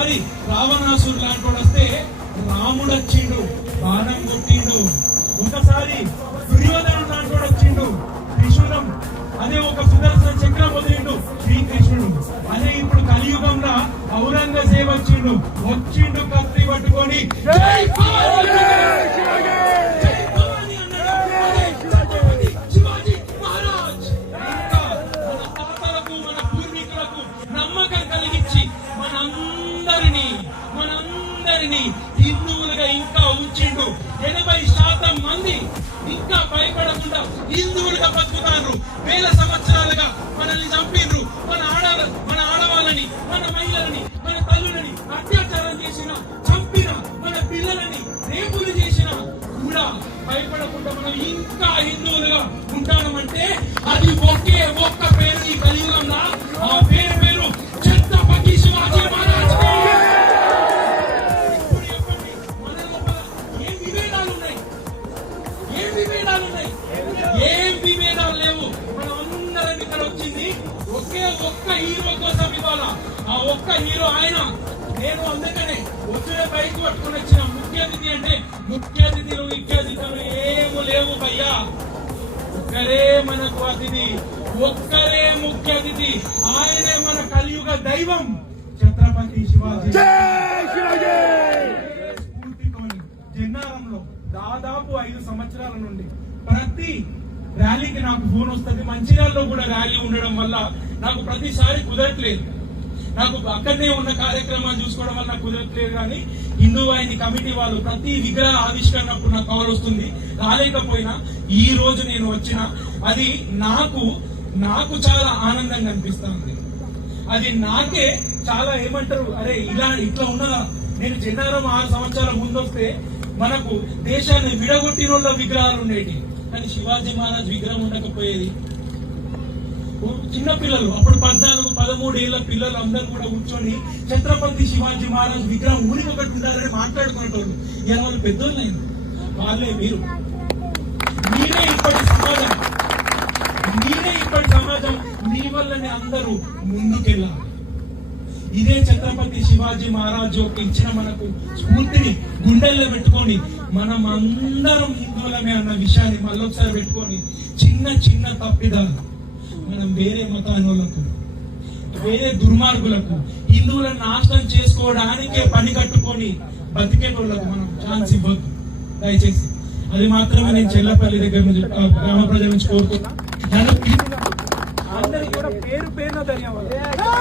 ఒకసారి రావణాసురు లాంటి వాడు వస్తే రాముడు వచ్చిండు, బాణం కొట్టిండు. ఒకసారి దుర్యోధనుడు లాంటి వాడు వచ్చిండు, త్రిశూలం అదే ఒక సుదర్శన చక్రం వదిలిండు శ్రీకృష్ణుడు. అదే ఇప్పుడు కలియుగంలో ఔరంగజేబు వచ్చిండు కత్తి పట్టుకొని శివాజీ మహారాజ్. ఇంకా మన తాతలకు మన పూర్వీకులకు నమ్మకం కలిగించి మనందరినీ హిందువులుగా ఇంకా ఉంచిండు. 80% మంది ఇంకా భయపడకుండా హిందువులుగా బతుకుతారు. వేల సంవత్సరాలుగా మనల్ని చంపిండ్రు. మన ఆడవాళ్ళని, మన మహిళలని, మన తల్లులని అత్యాచారం చేసిన, చంపిన, మన పిల్లలని రేపులు చేసిన కూడా భయపడకుండా మనం ఇంకా హిందువులుగా ఉంటామంటే అది ఒక్క పేరు ఈ కలియుగంలో. ఆ పేరు ఛత్రపతి శివాజీ మహారాజ్. ఇప్పుడు చెప్పండి, మన లోపల ఏం విభేదాలు ఉన్నాయి? ఏం విభేదాలు లేవు. మనం అందరం ఇక్కడ వచ్చింది ఒక్క హీరో కోసం ఇవాళ. ఆ ఒక్క హీరో ఆయన. నేను అందుకనే వచ్చిన బైక్ పట్టుకుని వచ్చిన ముఖ్య అతిథి అంటే ముఖ్య అతిథులు ఏమో లేవు భయ్యా. ఒక్కరే మనకు అతిథి, ఒక్కరే ముఖ్య అతిథి. ఆయనే మన కలియుగ దైవం ఛత్రపతి శివాజీ. స్ఫూర్తితోని జన్నారంలో దాదాపు 5 సంవత్సరాల నుండి ప్రతి ర్యాలీకి నాకు ఫోన్ వస్తుంది. మంచిర్యాలలో కూడా ర్యాలీ ఉండడం వల్ల నాకు ప్రతిసారి కుదరట్లేదు. నాకు అక్కడనే ఉన్న కార్యక్రమాలు చూసుకోవడం వల్ల నాకు కుదరట్లేదు. కానీ హిందూ వాహిని కమిటీ వాళ్ళు ప్రతి విగ్రహ ఆవిష్కరణప్పుడు నాకు కాల్ వస్తుంది. రాలేకపోయినా ఈ రోజు నేను వచ్చిన అది నాకు చాలా ఆనందంగా అనిపిస్తుంది. అది నాకే చాలా ఏమంటారు, అరే ఇట్లా ఉన్నదా. నేను జన్నారం 6 సంవత్సరాల ముందు వస్తే మనకు దేశాన్ని విడగొట్టిన వాళ్ళ విగ్రహాలు ఉండేవి, కానీ శివాజీ మహారాజ్ విగ్రహం ఉండకపోయేది. చిన్న పిల్లలు అప్పుడు 14-13 ఏళ్ల పిల్లలు అందరూ కూడా కూర్చొని ఛత్రపతి శివాజీ మహారాజ్ విగ్రహం ఊరికి ఒకటి ఉండాలని మాట్లాడుకునేటోళ్ళు. ఇలా వాళ్ళు పెద్దోళ్ళు అయింది. వాళ్ళే మీరే ఇప్పటి సమాజం. మీ వల్లనే అందరూ ముందుకెళ్ళాలి. ఇదే ఛత్రపతి శివాజీ మహారాజ్ ఇచ్చిన మనకు స్ఫూర్తిని గుండెల్లో పెట్టుకొని మనం అందరం హిందువులమే అన్న విషయాన్ని మళ్ళొకసారి పెట్టుకొని చిన్న తప్పిదాలు మనం వేరే మతానులకు, వేరే దుర్మార్గులకు, హిందువులను నాశనం చేసుకోవడానికే పని కట్టుకొని బతికే వాళ్ళకు మనం ఛాన్స్ ఇవ్వద్దు దయచేసి. అది మాత్రమే నేను చెల్లపల్లి దగ్గర నుంచి గ్రామ ప్రజల నుంచి కోరుకున్నాను. అందరికీ కూడా పేరు ధన్యవాదాలు.